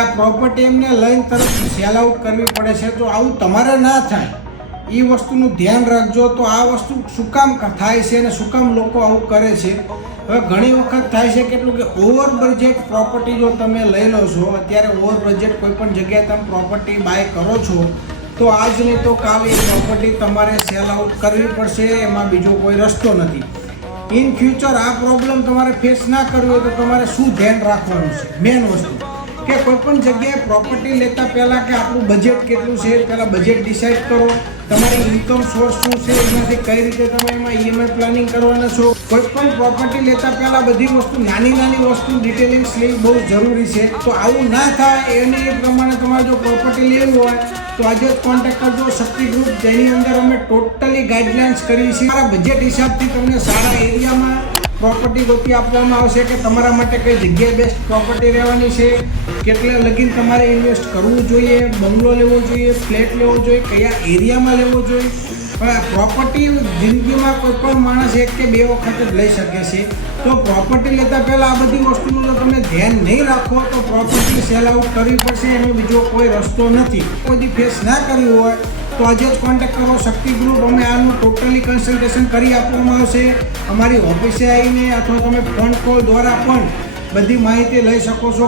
આ પ્રોપર્ટી એમને લઈને તરત સેલ આઉટ કરવી પડે છે, તો આવું તમારે ના થાય એ વસ્તુનું ધ્યાન રાખજો. તો આ વસ્તુ શું કામ થાય છે અને શું કામ લોકો આવું કરે છે? હવે ઘણી વખત થાય છે કેટલું કે ઓવર બજેટ પ્રોપર્ટી જો તમે લઈ લો છો, અત્યારે ઓવર બજેટ કોઈ પણ જગ્યાએ તમે પ્રોપર્ટી બાય કરો છો તો આજ નહીં તો કાલ એ પ્રોપર્ટી તમારે સેલ આઉટ કરવી પડશે, એમાં બીજો કોઈ રસ્તો નથી. ઇન ફ્યુચર આ પ્રોબ્લેમ તમારે ફેસ ના કરવી હોય તો તમારે શું ધ્યાન રાખવાનું છે? મેન વસ્તુ કે કોઈ પણ જગ્યાએ પ્રોપર્ટી લેતા પહેલાં કે આપણું બજેટ કેટલું છે, પહેલાં બજેટ ડિસાઇડ કરો. તમારી ઇન્કમ સોર્સ શું છે, એમાંથી કઈ રીતે તમે એમાં ઈએમઆઈ પ્લાનિંગ કરવાના છો. કોઈ પણ પ્રોપર્ટી લેતા પહેલાં બધી વસ્તુ નાની વસ્તુ ડિટેલિંગ્સ લેવી બહુ જરૂરી છે. તો આવું ના થાય એની એ પ્રમાણે તમારે જો પ્રોપર્ટી લેવી હોય તો આજે જ કોન્ટેક્ટ કરજો શક્તિ ગ્રુપ, જેની અંદર અમે ટોટલી ગાઈડલાઇન્સ કરી છે. મારા બજેટ હિસાબથી તમને સારા એરિયામાં પ્રોપર્ટી ગોતી આપવામાં આવશે કે તમારા માટે કઈ જગ્યાએ બેસ્ટ પ્રોપર્ટી રહેવાની છે, કેટલા લગીન તમારે ઇન્વેસ્ટ કરવું જોઈએ, બંગલો લેવો જોઈએ, ફ્લેટ લેવો જોઈએ, કયા એરિયામાં લેવો જોઈએ. પણ પ્રોપર્ટી જિંદગીમાં કોઈ પણ માણસ એક કે બે વખત જ લઈ શકે છે. તો પ્રોપર્ટી લેતા પહેલાં આ બધી વસ્તુનું જો તમે ધ્યાન નહીં રાખો તો પ્રોપર્ટી સેલ આઉટ કરવી પડશે, એનો બીજો કોઈ રસ્તો નથી. કોઈ ફેસ ના કરવું હોય તો આજે જ કોન્ટેક્ટ કરો શક્તિ ગ્રુપ, અમે આનું ટોટલી કન્સલ્ટેશન કરી આપવામાં આવશે. અમારી ઓફિસે આવીને અથવા તમે ફોન કોલ દ્વારા પણ બધી માહિતી લઈ શકો છો.